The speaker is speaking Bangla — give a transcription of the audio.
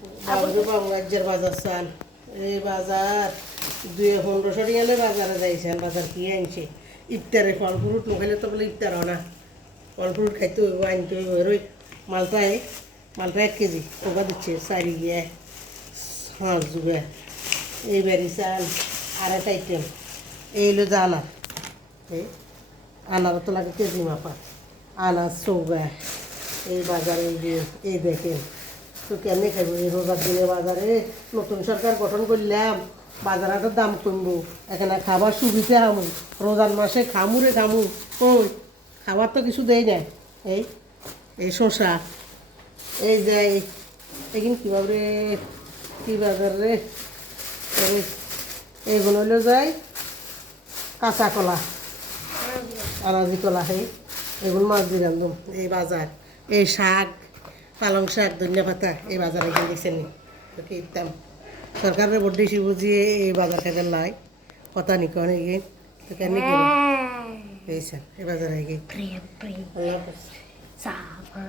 বাংলাদেশের বাজার চান এই বাজার 200-1500 টিয়ালে বাজারে যাইছেন বাজার কি আনছে ইফতারে ফল ফ্রুট নখাইলে তো বলে ইফতার হয় না ফল ফ্রুট খাইতে হইব আনতে হইব ওই মালটায় 1 কেজি ওকা দিচ্ছে 4 গিয়ে 5 যুগে এইবারই চাল আর একটা আইটেম এই হলো যে আনার এই আনার তো লাগে কেজি মাপা আনার চৌগা এই বাজারে এই দেখেন তো কেমনি খাইব এই রোজার দিনে বাজারে নতুন সরকার গঠন করলাম বাজারটার দাম কমবো এখানে খাবার সুবিধা আমু রোজার মাসে খামুরে খামু ওই খাবার তো কিছু দেয় না এই এই শসা এই যে এখানে কীভাবে কী বাজার রে এইগুলো হইলো যায় কাঁচা কলা আনাজি কলা সেই এগুলো মাছ দিয়ে রান্ধুম এই বাজার এই শাক পালং শাক ধনিয়া পাতা এই বাজারে গিয়ে দেখছেন নি তো কি দাম সরকারের বড্ডি বেশি বুঝিয়ে এই বাজার থেকে লাই কথা নি কনে গিয়ে তো কেন এই বাজারে গিয়ে প্রিয় প্রিয় আল্লাহ হাফেজ। সাবা